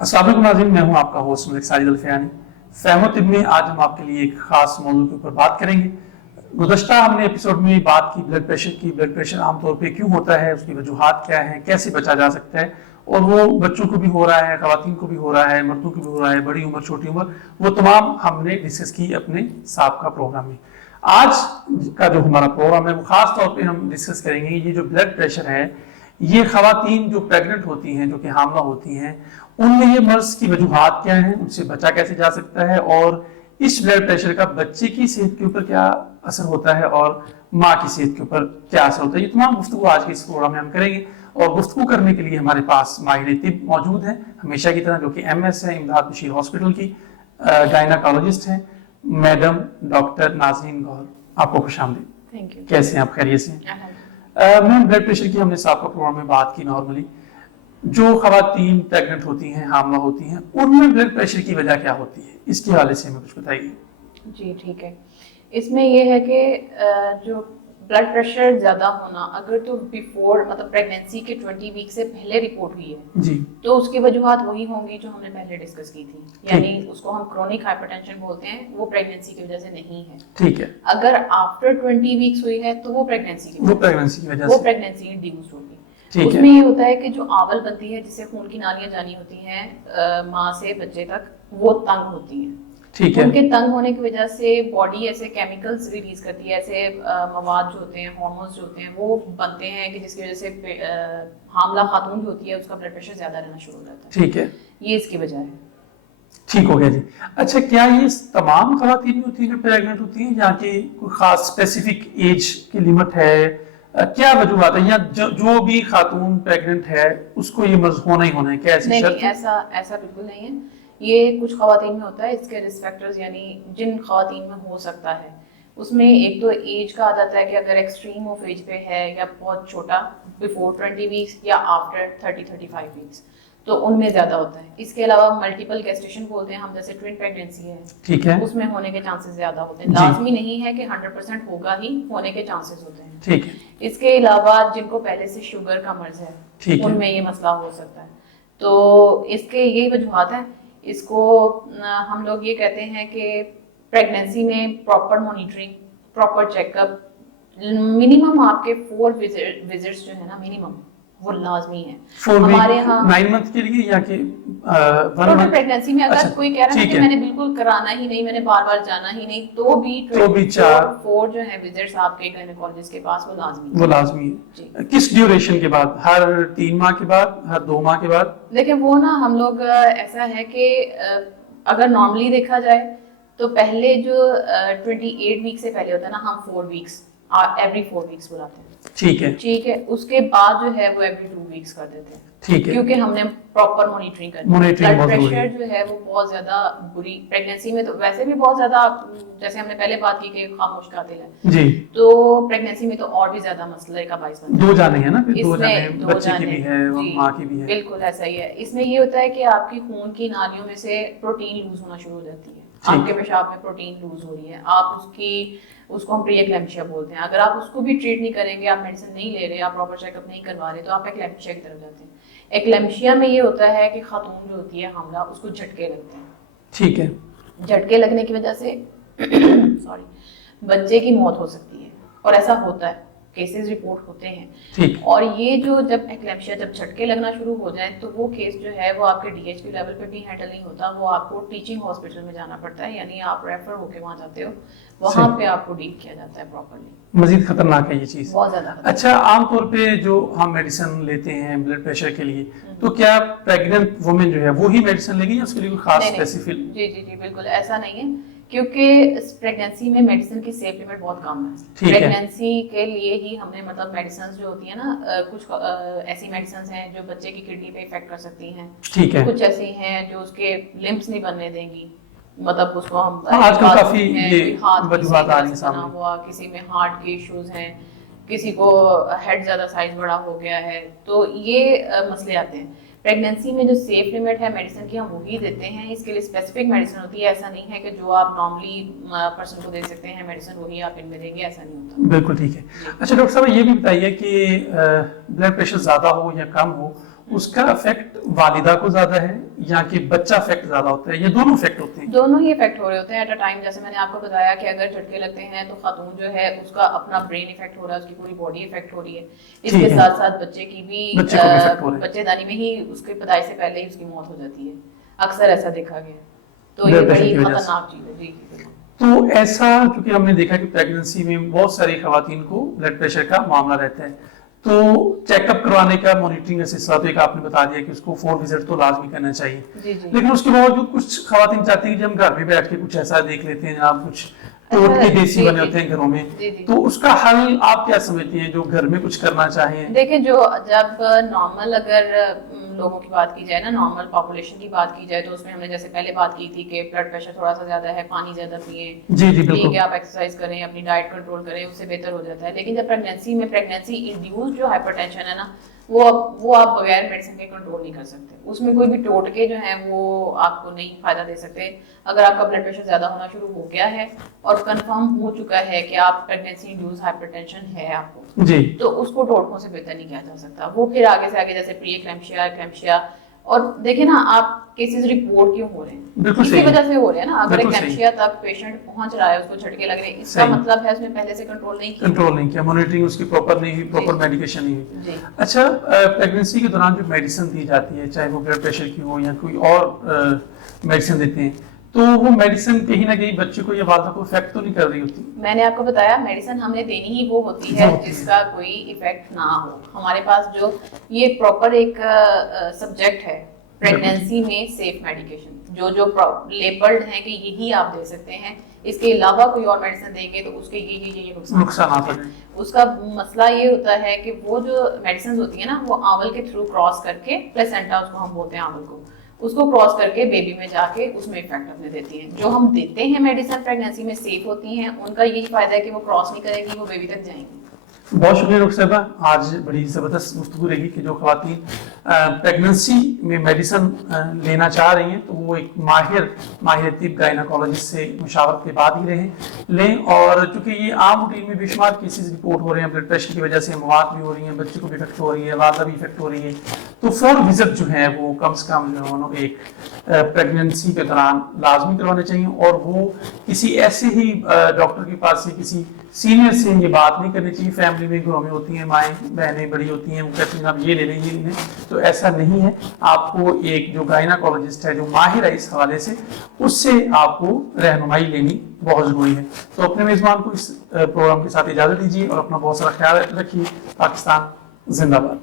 अस्सलाम वालेकुम नाज़रीन, मैं हूं आपका होस्ट मलिक साजिद अल-फ़यानी। फ़हम तिब में आज हम आपके लिए एक खास मौजू के ऊपर बात करेंगे। गुज़श्ता हमने एपिसोड में बात की ब्लड प्रेशर की। ब्लड प्रेशर आमतौर पे क्यों होता है, उसकी वजूहात क्या हैं, कैसे बचा जा सकता है, और वो बच्चों को भी हो रहा है, ख़वातीन को भी हो रहा है, मर्दों को भी हो रहा है, बड़ी उम्र छोटी उम्र, वो तमाम हमने डिस्कस की अपने साबका प्रोग्राम में। आज का जो हमारा प्रोग्राम है वो खास तौर पे हम डिस्कस करेंगे ये जो ब्लड प्रेशर है, ये ख़वातीन जो प्रेग्नेंट होती हैं, जो कि हामला होती हैं, उनमें ये मर्ज की वजूहात क्या हैं, उनसे बचा कैसे जा सकता है, और इस ब्लड प्रेशर का बच्चे की सेहत के ऊपर क्या असर होता है और माँ की सेहत के ऊपर क्या असर होता है। ये तमाम गुफ्तगू आज के इस प्रोग्राम में हम करेंगे। और गुफ्तगू करने के लिए हमारे पास माहिर तिब मौजूद हैं हमेशा की तरह, जो कि MS है, इमदाद बशीर हॉस्पिटल की गायनाकोलॉजिस्ट हैं, मैडम डॉक्टर नाज़रीन गौहर। आपको खुशामदीद। Thank you. कैसे हैं आप, खैरियत से हैं? मैम, ब्लड प्रेशर की हमने साबका प्रोग्राम में बात की। नॉर्मली जो खवातीन प्रेग्नेंट होती हैं, हामला होती हैं, उनमें ब्लड प्रेशर की वजह क्या होती है, इसके हवाले से हमें कुछ बताइए। जी ठीक है। इसमें यह है कि जो ब्लड प्रेशर ज़्यादा होना अगर तो बिफोर मतलब प्रेगनेंसी के 20 वीक से पहले रिपोर्ट हुई है जी, तो उसकी वजूहात वही होंगी जो हमने पहले डिस्कस की थी, यानी उसको हम क्रोनिक हाइपरटेंशन बोलते हैं, वो प्रेगनेंसी की वजह से नहीं है। ठीक है। अगर आफ्टर 20 वीक्स हुई है तो वो प्रेगनेंसी की वजह वो से प्रेगनेंसी इंड्यूस्ड होगी। ठीक है। उसमें ये होता है कि जो आवल बनती है जिससे खून की नालियां जानी होती हैं माँ से बच्चे तक, वो तंग होती हैं। ठीक है। उनके तंग होने की वजह से बॉडी ऐसे केमिकल्स रिलीज करती है, ऐसे मवाद जो होते हैं, हार्मोन्स जो होते हैं, वो बनते हैं कि जिसकी वजह से हामला खातून जो होती है उसका ब्लड प्रेशर ज्यादा रहना शुरू हो जाता है। ठीक है, ये इसकी वजह है। ठीक हो गया जी। अच्छा, क्या ये तमाम खवातीन में होती है जो प्रेग्नेंट होती हैं, या कि कोई खास स्पेसिफिक एज की लिमिट है? क्या वजूहत है, या जो भी खातून प्रेग्नेंट है उसको ये मर्ज होना ही होना है? क्या ऐसी नहीं, शर्त है? ऐसा बिल्कुल नहीं है। ये कुछ खवातीन में होता है। इसके रिस्क फैक्टर्स यानी जिन खवातीन में हो सकता है उसमें एक तो एज का आदत है कि अगर एक्सट्रीम ऑफ एज पे है या बहुत छोटा बिफोर 20 वीक्स या आफ्टर 30-35 वीक्स, तो उनमें ज्यादा होता है। इसके अलावा मल्टीपल गेस्टेशन बोलते हैं हम, जैसे ट्विन प्रेगनेंसी है, ठीक है, उसमें होने के चांसेस ज्यादा होते हैं। जी। लाजमी नहीं है कि 100% होगा ही, होने के चांसेस होते हैं। ठीक है, इसके अलावा जिनको पहले से शुगर का मर्ज है ठीक है, उनमें ये मसला हो सकता है। तो इसके यही वजूहत है। इसको हम लोग ये कहते हैं कि प्रेगनेंसी में proper monitoring, proper checkup, minimum आपके 4 विजिट्स जो है ना, मिनिमम वो लाजमी है हमारे यहाँ 9 मंथ के लिए, या कि टोटल प्रेगनेंसी में। अगर अच्छा, कोई कह रहा है ठीक कि है। मैंने बिल्कुल कराना ही नहीं, मैंने बार बार जाना ही नहीं, तो भी तो भी 4 जो है विजिट्स आपके गायनेकोलॉजिस्ट के पास वो लाजमी वो लाजमी जी। है। किस ड्यूरेशन के बाद? हर 3 माह के बाद, हर 2 माह के बाद? देखिए वो ना हम लोग ऐसा है कि अगर नॉर्मली देखा जाए तो पहले जो 28 वीक से पहले होता है ना, हम 4 वीक्स एवरी 4 वीक्स बुलाते हैं। ठीक है, ठीक है। उसके बाद जो है वो एवरी 2 वीक्स कर देते हैं। ठीक है, क्योंकि हमने प्रॉपर मॉनिटरिंग करनी है। मॉनिटरिंग ब्लड बहुत जरूरी प्रेशर है। जो है वो बहुत ज्यादा बुरी प्रेगनेंसी में, तो वैसे भी बहुत ज्यादा, जैसे हमने पहले बात की कि खामोश कातिल है, जी। तो प्रेगनेंसी में तो और भी ज्यादा मसले का बाइस बनता है। 2 जाने हैं ना, फिर 2 जाने, इसमें 2 बच्चे की जाने भी है और जी, माँ की भी है। बिल्कुल ऐसा ही है। इसमें ये होता है कि आपकी खून की नालियों में से प्रोटीन लूज होना शुरू हो जाती है। आपके पेशाब में प्रोटीन लूज हो रही है, आप उसको हम प्री एक्लैम्पशिया बोलते हैं। अगर आप उसको भी ट्रीट नहीं करेंगे, आप मेडिसिन नहीं ले रहे, आप प्रॉपर चेकअप नहीं करवा रहे, तो आप एक्लैम्पशिया की तरफ जाते हैं। एक्लैम्पशिया में ये होता है कि खातून जो होती है हामला, उसको झटके लगते हैं। ठीक है, झटके लगने की वजह से सॉरी, बच्चे की मौत हो सकती है, और ऐसा होता है, केसेस रिपोर्ट होते हैं। ठीक। और ये जो जब एक्लैम्पशिया, जब झटके लगना शुरू हो जाए, तो वो केस जो है वो आपके DHQ लेवल पे भी हैंडल नहीं होता, वो आपको टीचिंग हॉस्पिटल में जाना पड़ता है, यानी आप रेफर होके वहाँ जाते हो, वहाँ पे आपको डील किया जाता है प्रॉपर्ली। मजीद खतरनाक है ये चीज, बहुत ज्यादा खतरनाक। अच्छा, आमतौर पे जो हम मेडिसिन लेते हैं ब्लड प्रेशर के लिए, तो क्या प्रेग्नेंट वुमेन जो है वो ही मेडिसिन लेगी या उसके लिए कोई खास नहीं, स्पेसिफिक? जी जी जी बिल्कुल ऐसा नहीं है, क्योंकि प्रेगनेंसी में मेडिसिन की सेफ लिमिट बहुत कम है। ठीक है। प्रेगनेंसी के लिए ही हमने मतलब मेडिसिन जो होती है ना, कुछ ऐसी मेडिसिन हैं जो बच्चे की किडनी पे इफेक्ट कर सकती हैं। ठीक है। कुछ ऐसी हैं जो उसके लिम्स नहीं बनने देंगी, मतलब उसको हम आजकल काफी ये हाथ वजूहात आ रही बना सामने। हुआ, किसी में हार्ट के इश्यूज हैं, किसी को हेड ज्यादा साइज बड़ा हो गया है, तो ये मसले आते हैं। प्रेगनेंसी में जो सेफ लिमिट है मेडिसिन की, हम वही देते हैं। इसके लिए स्पेसिफिक मेडिसिन होती है, ऐसा नहीं है कि जो आप नॉर्मली पर्सन को दे सकते हैं मेडिसिन वही आप इनमें देंगे, ऐसा नहीं होता। बिल्कुल ठीक है। अच्छा डॉक्टर साहब, ये भी बताइए कि ब्लड प्रेशर ज्यादा हो या कम हो, उसका इफेक्ट वालिदा को ज्यादा है या कि बच्चा इफेक्ट ज्यादा होता है, ये दोनों इफेक्ट होते हैं? दोनों ही इफेक्ट हो रहे होते हैं एट अ टाइम। जैसे मैंने आपको बताया कि अगर झटके लगते हैं तो खातून जो है उसका अपना ब्रेन इफेक्ट हो रहा है, उसकी पूरी बॉडी इफेक्ट हो रही है। इसके साथ साथ बच्चे की भी बच्चेदानी में ही उसके पैदाइश से पहले ही उसकी मौत हो जाती है, अक्सर ऐसा देखा गया। तो ये बड़ी खतरनाक चीज है जी। तो ऐसा, क्योंकि हमने देखा कि प्रेगनेंसी में बहुत सारी खवातीन को ब्लड प्रेशर का मामला रहता है, तो चेकअप करवाने का मॉनिटरिंग असिस्टेंट तो एक आपने बता दिया कि उसको 4 विजिट तो लाजमी करना चाहिए। जी जी। लेकिन उसके बावजूद कुछ खवातीन चाहती है कि हम घर में बैठ के कुछ ऐसा देख लेते हैं जनाब, कुछ टोटके देसी बने होते हैं घरों में, तो उसका हल आप क्या समझती हैं जो घर में कुछ करना चाहें? देखिए, जो जब नॉर्मल अगर लोगों की बात की जाए ना, नॉर्मल पॉपुलेशन की बात की जाए, तो उसमें हमने जैसे पहले बात की थी कि ब्लड प्रेशर थोड़ा सा ज्यादा है, पानी ज्यादा पिए, ठीक है, आप एक्सरसाइज करें, अपनी डाइट कंट्रोल करें, उससे बेहतर हो जाता है। लेकिन जब प्रेगनेंसी इंड्यूस्ड जो हाइपरटेंशन है ना, वो आप बगैर मेडिसिन के कंट्रोल नहीं कर सकते। उसमें कोई भी टोटके जो हैं वो आपको नहीं फायदा दे सकते। अगर आपका ब्लड प्रेशर ज्यादा होना शुरू हो गया है और कंफर्म हो चुका है कि आप प्रेगनेंसी इंड्यूस्ड हाइपरटेंशन है आपको जी, तो उसको टोटकों से बेहतर नहीं किया जा सकता। वो फिर आगे से आगे जैसे प्री एक्लैम्पशिया, और देखिए ना, आप केसेस रिपोर्ट क्यों हो रहे हैं, इसी वजह से हो रहे हैं ना। अगर एक्लैम्पशिया तक पेशेंट पहुंच रहा है, उसको झटके लग रहे हैं, इसका मतलब है उसने पहले से कंट्रोल नहीं किया, मॉनिटरिंग उसकी प्रॉपर नहीं हुई, प्रॉपर मेडिकेशन नहीं हुई। अच्छा, प्रेगनेंसी के दौरान जो मेडिसिन दी जाती है, चाहे वो ब्लड प्रेशर की हो या कोई और मेडिसिन देते हैं, तो वो मेडिसिन कहीं ना कहीं बच्चे को या वालिदा को इफेक्ट तो नहीं कर रही होती? मैंने आपको बताया, मेडिसिन हमने देनी ही वो होती है जिसका कोई इफेक्ट ना हो। हमारे पास जो ये प्रॉपर एक सब्जेक्ट है प्रेगनेंसी में सेफ मेडिकेशन, जो लेबल्ड है कि यही आप दे सकते हैं, इसके अलावा कोई और मेडिसिन देंगे तो उसके ये नुकसान आ सकते हैं। उसका मसला ये होता है कि वो जो मेडिसिन होती है ना, वो आंवल के थ्रू क्रॉस करके, प्लेसेंटा उसको हम बोलते हैं आंवल को, उसको क्रॉस करके बेबी में जाके उसमें इफेक्ट अपने देती हैं। जो हम देते हैं मेडिसिन प्रेगनेंसी में सेफ होती हैं, उनका यही फायदा है कि वो क्रॉस नहीं करेगी, वो बेबी तक जाएंगी। बहुत शुक्रिया रुख साहिबा, आज बड़ी ज़बरदस्त गुफ्तगू रही कि जो ख़वातीन प्रेगनेंसी में मेडिसिन लेना चाह रही हैं तो वो एक माहिर तिब गायनाकोलॉजिस्ट से मुशावरत के बाद ही लें। और चूँकि ये आम रूटीन में बेशुमार केसेस रिपोर्ट हो रहे हैं, ब्लड प्रेशर की वजह से मौत भी हो रही है, बच्चे को भी इफेक्ट हो रही है, वालिदा भी इफेक्ट हो रही है, तो 4 विजिट जो है वो कम से कम जो है एक प्रेगनेंसी के दौरान लाजमी करवाने चाहिए। और वो किसी ऐसे ही डॉक्टर के पास से, किसी सीनियर से ये बात नहीं करनी चाहिए। फैमिली में घरों में होती हैं माएँ बहनें बड़ी होती हैं, वो कहती हैं आप ये ले लें, ये ले लें, तो ऐसा नहीं है। आपको एक जो गायनाकोलॉजिस्ट है, जो माहिर है इस हवाले से, उससे आपको रहनुमाई लेनी बहुत जरूरी है। तो अपने मेजबान को इस प्रोग्राम के साथ इजाजत दीजिए और अपना बहुत सारा ख्याल रखिए। पाकिस्तान जिंदाबाद।